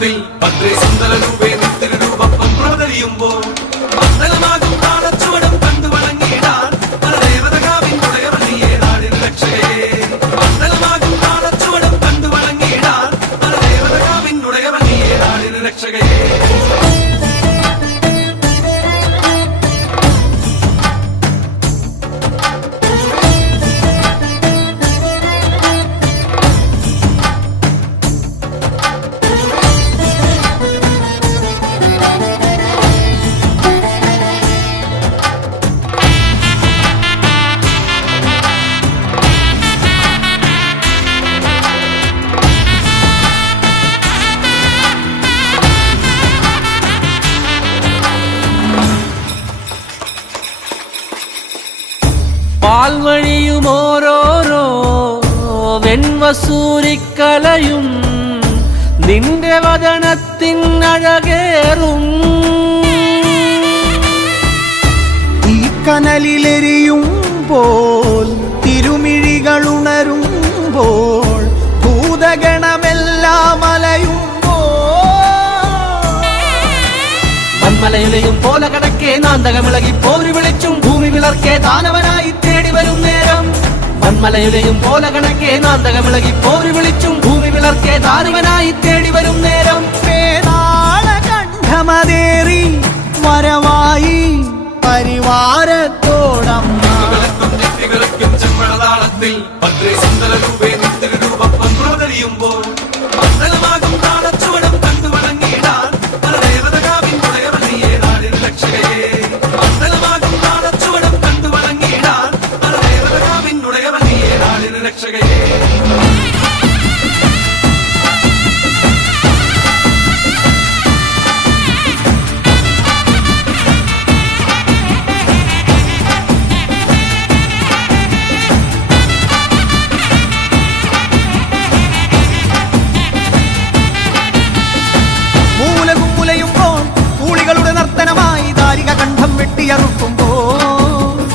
താളത്തിൽ ഭദ്രേ സുന്ദര രൂപേ നിത്യരൂപം പ്രവതരിയുമ്പോൾ മണ്ഡലമാകും താളച്ചുവടും കണ്ടു വണങ്ങിയിടാൻ പരദേവതകാവിൻ ഉടയവനിയെ നാടിന് രക്ഷകയെ. മണ്ഡലമാകും താളച്ചുവടും കണ്ടു വണങ്ങിയിടാൻ പരദേവതകാവിൻ ഉടയവനിയെ നാടിന് രക്ഷകയെ. പാൽവഴിയും ഓരോരോ വെൺവസൂരിക്കലയും നിന്റെ വദനത്തിനഴകേറും. ഈ കനലിലെരിയുമ്പോൾ തിരുമിഴികളുണരുമ്പോൾ ഭൂതഗണമെല്ലാം മലയുലയും പോലെ കടക്കെ നാന്തകമിളകി പോരി വിളിച്ചും ഭൂമി വിളർക്കെ ദാനവനായി തേടി വരും നേരം. മന്മലയുലയും പോലെ കണക്കെ നാന്തകമിളകി പോരി വിളിച്ചും ഭൂമി വിളർക്കെ ദാനവനായി തേടി വരും നേരം. കണ്ഠമതേറി വരവായി പരിവാരത്തോടം ചെമ്മഴതാളത്തിൽ ഭദ്രേ സുന്ദര രൂപേ നിത്യരൂപം പ്രവതരിയുമ്പോൾ മണ്ഡലമാകും താളച്ചുവടും കണ്ടു വണങ്ങിയിടാൻ പരദേവതകാവിൻ ഉടയവനിയെ നാടിന് രക്ഷകയെ. മണ്ഡലമാകും താളച്ചുവടും കണ്ടു വണങ്ങിയിടാൻ പരദേവതകാവിൻ ഉടയവനിയെ നാടിന് രക്ഷകയെ.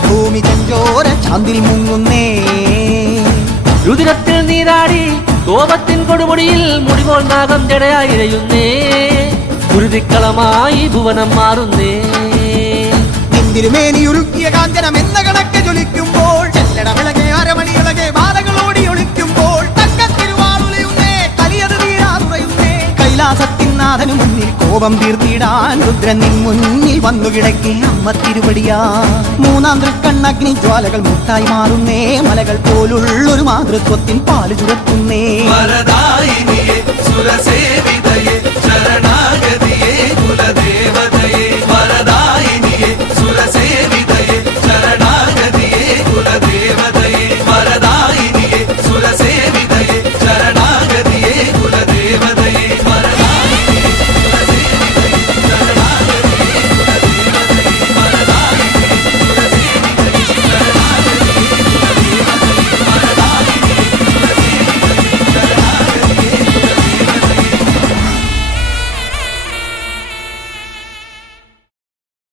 ഭൂമി ചെഞ്ചോര ചാന്തിൽ മുങ്ങുന്നേ. രുതിരത്തിൽ നീരാടി കോപത്തിൻ കൊടുമുടിയിൽ മുടിപോൽ നാഗം ജടയായിരയുന്നേ. കുരുതിക്കളമായി ഭുവനം മാറുന്നേ. നിന്തിരുമേനിയുരുക്കിയ കാഞ്ചനം എന്ന കണക്കെ ജ്വലിക്കുമ്പോൾ ചെല്ലടമിളകെ അരമണിയിളകെ ബാധകളോടി ഒളിക്കുമ്പോൾ തക്കത്തിരുവാളുലയുന്നേ. കലിയത് തീരാതുറയുന്നേ. കൈലാസത്തിനാഥനു മുന്നിൽ കോപം തീർത്തിടാൻ രുദ്രൻ നിൻ മുന്നിൽ വന്നു കിടക്കി അമ്മ തിരുവടിയാ. മൂന്നാം തൃക്കണ്ണഗ്നി ജ്വാലകൾ മുട്ടായി മാറുന്നേ. മലകൾ പോലുള്ളൊരു മാതൃത്വത്തിൻ പാല് ചുരത്തുന്നേ.